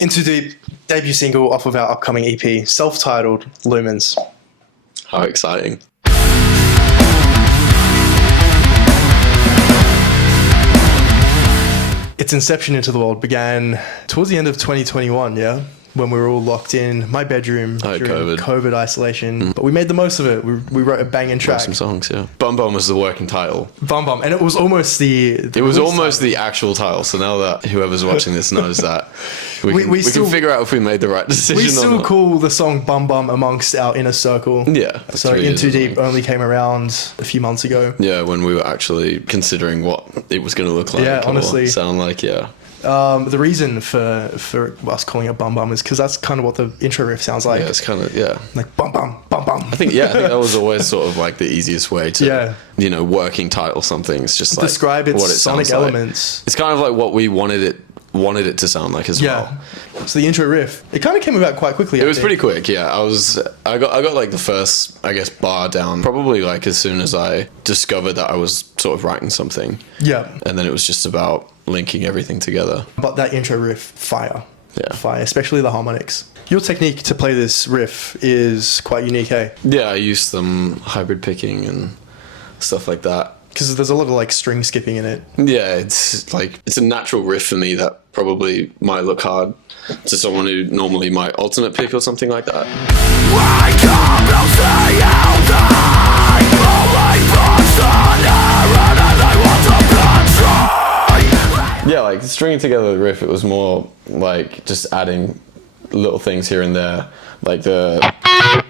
Into Deep, debut single off of our upcoming EP, self-titled Lumens. How exciting. Its inception into the world began towards the end of 2021, yeah? When we were all locked in my bedroom during COVID isolation. But we made the most of it. We wrote a banging track. Some songs, yeah. Bum Bum was the working title. Bum Bum. And it was almost the actual title. So now that whoever's watching this knows that, we can figure out if we made the right decision we or still not. call the song Bum Bum amongst our inner circle. Yeah. So Into Deep only came around a few months ago. Yeah, when we were actually considering what it was going to look like. Yeah, honestly. Sound like, yeah. The reason for us calling it Bum Bum is because that's kind of what the intro riff sounds like. Yeah, it's kind of, yeah. Like bum bum, bum bum. I think that was always sort of like the easiest way to, working title something. It's just like describe its what it sonic elements. Like. It's kind of like what we wanted it to sound like as well. So the intro riff, it kind of came about quite quickly. It was pretty quick, yeah. I got like the first, I guess, bar down probably like as soon as I discovered that I was sort of writing something. Yeah. And then it was just about linking everything together. But that intro riff, fire. Yeah. Fire, especially the harmonics. Your technique to play this riff is quite unique, hey? Yeah, I use some hybrid picking and stuff like that. Because there's a lot of like string skipping in it. Yeah, it's a natural riff for me that probably might look hard to someone who normally might alternate pick or something like that. Yeah, like stringing together the riff, it was more like just adding little things here and there. Like the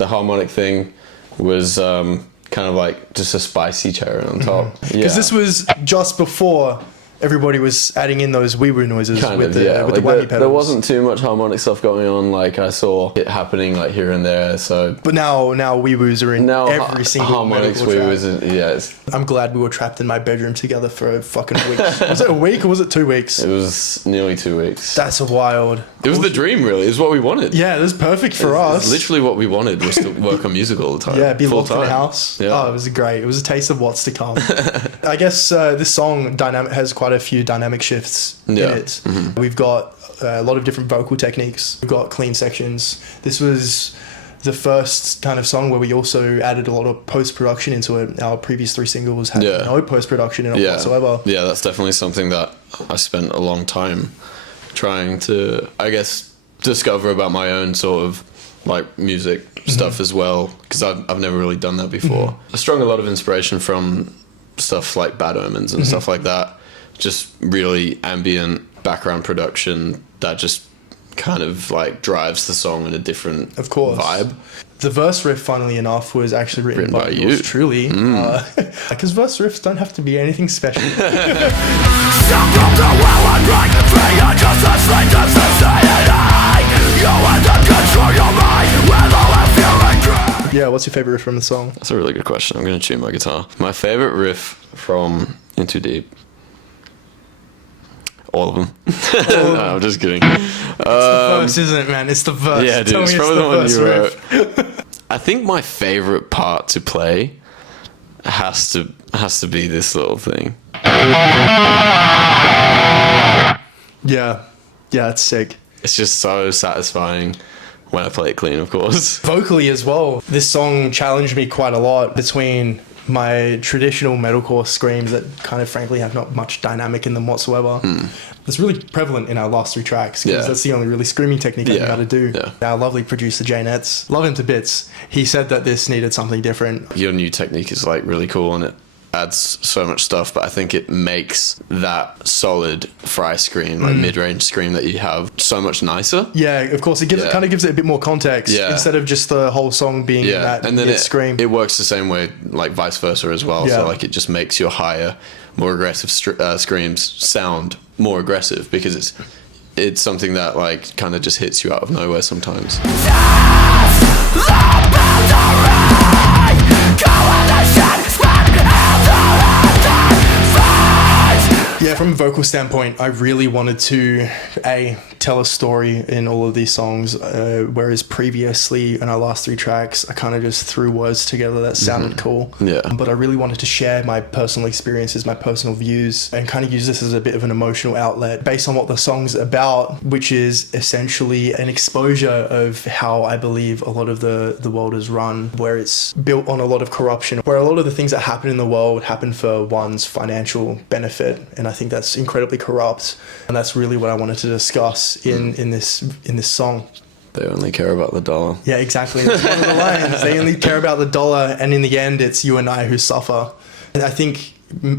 harmonic thing was kind of like just a spicy cherry on top. Because this was just before everybody was adding in those wee-woo noises with the whammy pedals. There wasn't too much harmonic stuff going on. Like I saw it happening like here and there. So, but now wee-woos are in every single harmonics. Wee-woos, I'm glad we were trapped in my bedroom together for a fucking week. Was it a week or was it 2 weeks? It was nearly 2 weeks. That's wild. It was the dream, really. It was what we wanted. Yeah, it was perfect for us. Literally what we wanted was to work on music all the time. Yeah, be locked in the house. Yeah. Oh, it was great. It was a taste of what's to come. I guess this song has quite a few dynamic shifts in it. Mm-hmm. We've got a lot of different vocal techniques. We've got clean sections. This was the first kind of song where we also added a lot of post-production into it. Our previous 3 singles had no post-production in it whatsoever. Yeah, that's definitely something that I spent a long time trying to, I guess, discover about my own sort of like music stuff as well, because I've never really done that before. I strung a lot of inspiration from stuff like Bad Omens and stuff like that. Just really ambient background production that just kind of like drives the song in a different vibe. The verse riff, funnily enough, was actually written by yours truly. Because verse riffs don't have to be anything special. Yeah, what's your favorite riff from the song? That's a really good question. I'm going to tune my guitar. My favorite riff from Into Deep. All of them. No, I'm just kidding. It's the verse, isn't it, man? It's the verse. Yeah, dude, it's probably the one you wrote. I think my favorite part to play has to be this little thing. Yeah, it's sick. It's just so satisfying when I play it clean, of course. Vocally as well, this song challenged me quite a lot between my traditional metalcore screams that kind of frankly have not much dynamic in them whatsoever. It's really prevalent in our last 3 tracks because that's the only really screaming technique I know how to do. Our lovely producer Jay Nets, love him to bits. He said that this needed something different. Your new technique is like really cool and it adds so much stuff, but I think it makes that solid fry scream, like mid-range scream that you have, so much nicer. Yeah, of course. It kind of gives it a bit more context instead of just the whole song being that and then scream. It works the same way, like vice versa as well. So like it just makes your higher, more aggressive screams sound more aggressive because it's something that like kind of just hits you out of nowhere sometimes. Yeah, from a vocal standpoint, I really wanted to tell a story in all of these songs, whereas previously in our last 3 tracks, I kind of just threw words together that sounded cool. Yeah. But I really wanted to share my personal experiences, my personal views, and kind of use this as a bit of an emotional outlet based on what the song's about, which is essentially an exposure of how I believe a lot of the world is run, where it's built on a lot of corruption, where a lot of the things that happen in the world happen for one's financial benefit, and I think that's incredibly corrupt, and that's really what I wanted to discuss in this song. They only care about the dollar. Yeah, exactly. That's one of the lines. They only care about the dollar, and in the end, it's you and I who suffer. And I think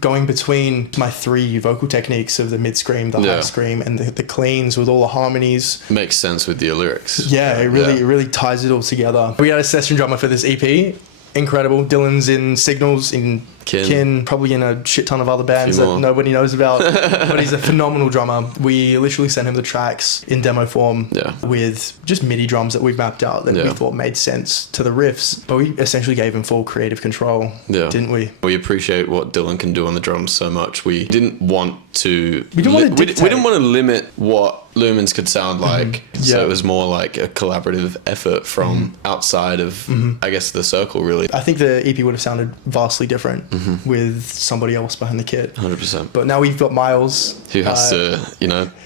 going between my 3 vocal techniques of the mid scream, the high scream, and the cleans with all the harmonies makes sense with your lyrics. Yeah, it really ties it all together. We had a session drummer for this EP. Incredible. Dylan's in Signals, in Kin, probably in a shit ton of other bands that nobody knows about. But he's a phenomenal drummer. We literally sent him the tracks in demo form with just MIDI drums that we've mapped out that we thought made sense to the riffs. But we essentially gave him full creative control, didn't we? We appreciate what Dylan can do on the drums so much. We didn't want to... We didn't want to limit what Lumens could sound like. So it was more like a collaborative effort from outside of, I guess, the circle, really. I think the EP would have sounded vastly different with somebody else behind the kit. 100%. But now we've got Miles. Who has to,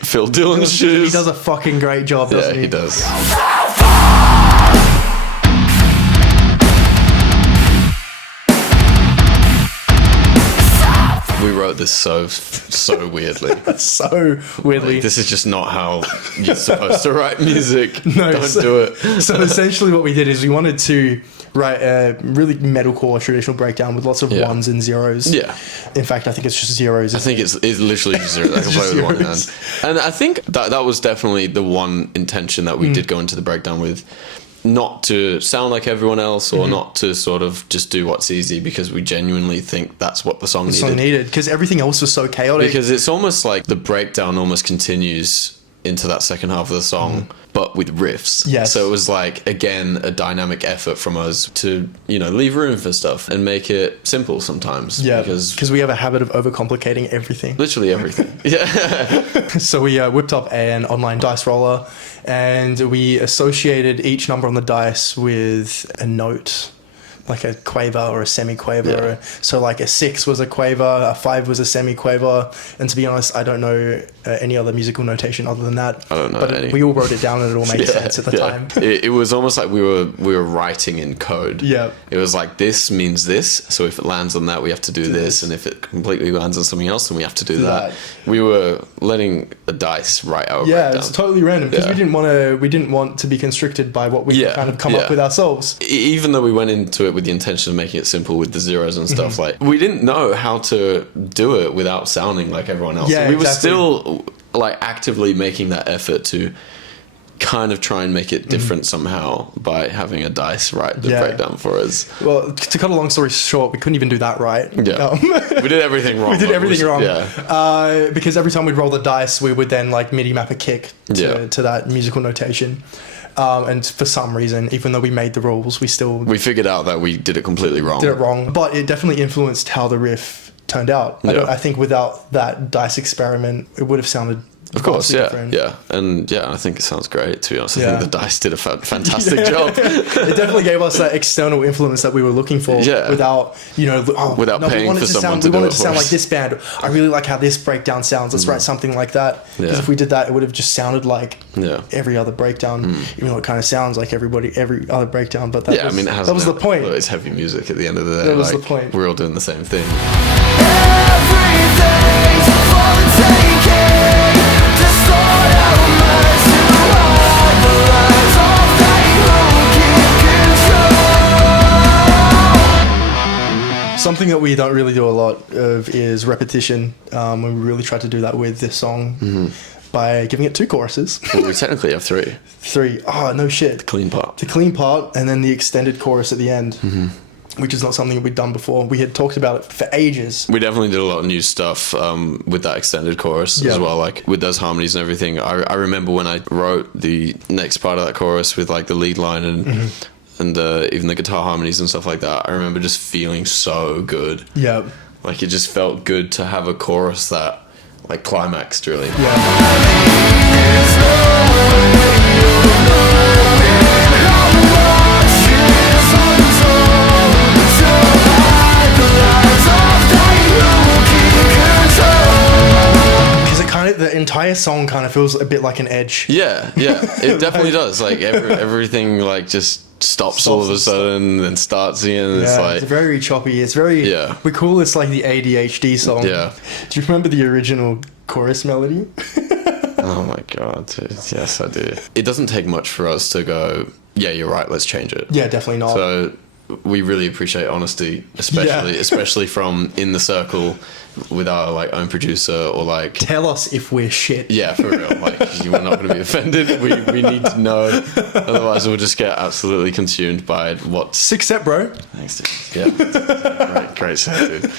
fill Dylan's shoes. He does a fucking great job, doesn't he? Yeah, he does. We wrote this so weirdly. So weirdly. Like, this is just not how you're supposed to write music. No, Don't do it. So essentially what we did is we wanted to write a really metalcore traditional breakdown with lots of ones and zeros. Yeah. In fact, I think it's just zeros. I think it's literally just zeros. I can play with one hand. And I think that was definitely the one intention that we did go into the breakdown with. Not to sound like everyone else or not to sort of just do what's easy, because we genuinely think that's what the song needed. Because everything else was so chaotic. Because it's almost like the breakdown almost continues into that second half of the song, but with riffs. Yes. So it was like, again, a dynamic effort from us to, leave room for stuff and make it simple sometimes. Yeah, because we have a habit of overcomplicating everything. Literally everything. Yeah. So we whipped up an online dice roller, and we associated each number on the dice with a note, like a quaver or a semi-quaver. So like a 6 was a quaver, a 5 was a semi-quaver, and to be honest, I don't know any other musical notation other than that. I don't know any. We all wrote it down and it all made sense at the time. It was almost like we were writing in code. Yeah. It was like, this means this, so if it lands on that, we have to do this, and if it completely lands on something else, then we have to do that. We were letting the dice write our breakdown. It's totally random, because we didn't want to be constricted by what we kind of come up with ourselves. Even though we went into it with the intention of making it simple with the zeros and stuff, like, we didn't know how to do it without sounding like everyone else. Yeah, we were still like actively making that effort to kind of try and make it different somehow by having a dice write the breakdown for us. Well, to cut a long story short, we couldn't even do that right. We did everything wrong. Because every time we'd roll the dice, we would then like MIDI map a kick to that musical notation. And for some reason, even though we made the rules, we figured out that we did it completely wrong. But it definitely influenced how the riff turned out. I think without that dice experiment, it would have sounded Of course, different. And I think it sounds great, to be honest. I think the dice did a fantastic job. It definitely gave us that external influence that we were looking for without, without paying for someone to do it. We wanted to sound like this band. I really like how this breakdown sounds. Let's write something like that. Because if we did that, it would have just sounded like every other breakdown, even though it kind of sounds like every other breakdown. But that was the point. It's heavy music at the end of the day. That was the point. We're all doing the same thing. Everything's for the taking. Something that we don't really do a lot of is repetition. And we really tried to do that with this song by giving it 2 choruses. Well, we technically have 3. 3. Oh, no shit. The clean part. The clean part, and then the extended chorus at the end. Which is not something that we'd done before. We had talked about it for ages. We definitely did a lot of new stuff with that extended chorus as well, like with those harmonies and everything. I remember when I wrote the next part of that chorus with like the lead line and even the guitar harmonies and stuff like that. I remember just feeling so good. Yeah. Like it just felt good to have a chorus that like climaxed really. Yeah. entire song kind of feels a bit like an Edge. Yeah, it definitely does. Like everything like just stops all of a sudden and starts again. And it's like it's very choppy. It's very we call this like the ADHD song. Yeah. Do you remember the original chorus melody? Oh my god, dude. Yes, I do. It doesn't take much for us to go, yeah, you're right, let's change it. Yeah, definitely not. So we really appreciate honesty, especially from in the circle with our like own producer, or like tell us if we're shit. Yeah, for real. Like, we're not going to be offended. We need to know. Otherwise, we'll just get absolutely consumed by what's... Sick set, bro. Thanks, dude. Yeah. Great set, dude.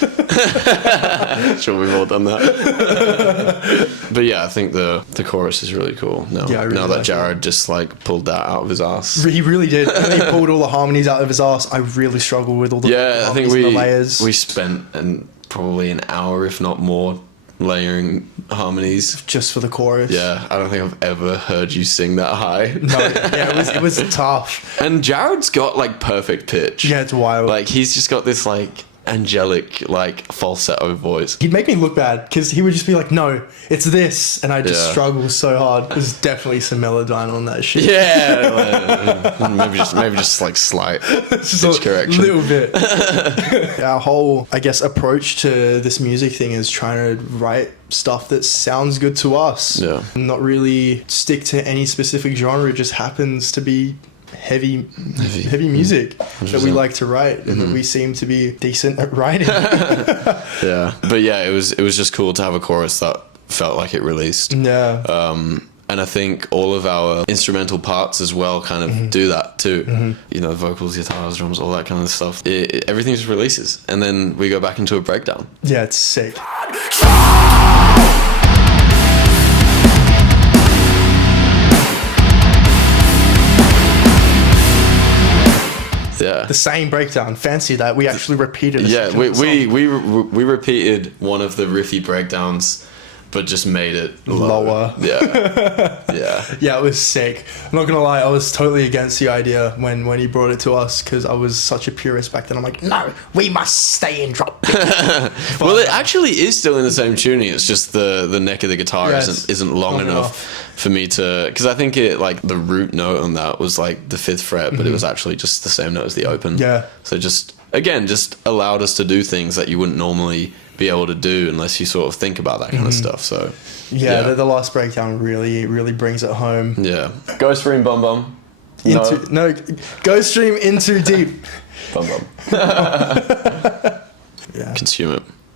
Sure, we've all done that. But yeah, I think the chorus is really cool. Now that Jared just like pulled that out of his ass. He really did. And he pulled all the harmonies out of his ass. I really struggled with all the I think and the layers. We spent probably an hour, if not more, layering harmonies just for the chorus. Yeah, I don't think I've ever heard you sing that high. No, yeah, it was tough. And Jared's got like perfect pitch. Yeah, it's wild. Like he's just got this like angelic like falsetto voice. He'd make me look bad because he would just be like, no, it's this, and I just struggle so hard. There's definitely some Melodyne on that shit. Yeah, maybe just like slight just pitch correction, little bit. Our whole, I guess, approach to this music thing is trying to write stuff that sounds good to us. Yeah, not really stick to any specific genre. It just happens to be heavy music 100%. That we like to write, and that we seem to be decent at writing. Yeah, but yeah, it was just cool to have a chorus that felt like it released. Yeah. And I think all of our instrumental parts as well kind of do that too. You know, vocals, guitars, drums, all that kind of stuff. Everything just releases, and then we go back into a breakdown. Yeah, it's sick. Yeah, the same breakdown. Fancy that. We actually repeated. We repeated one of the riffy breakdowns, but just made it lower. Yeah. Yeah, it was sick. I'm not gonna lie, I was totally against the idea when he brought it to us, because I was such a purist back then. I'm like, no, we must stay in drop. Well, it actually is still in the same tuning. It's just the neck of the guitar isn't long enough for me to, because I think it like the root note on that was like the 5th fret, but it was actually just the same note as the open. Yeah. So just allowed us to do things that you wouldn't normally be able to do unless you sort of think about that kind of stuff. So the last breakdown really brings it home. Yeah. Go stream bum bum. No, go stream into deep. Bum bum. Yeah.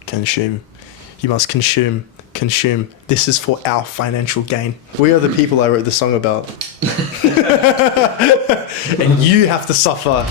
Consume. You must consume. This is for our financial gain. We are the people I wrote the song about. And you have to suffer.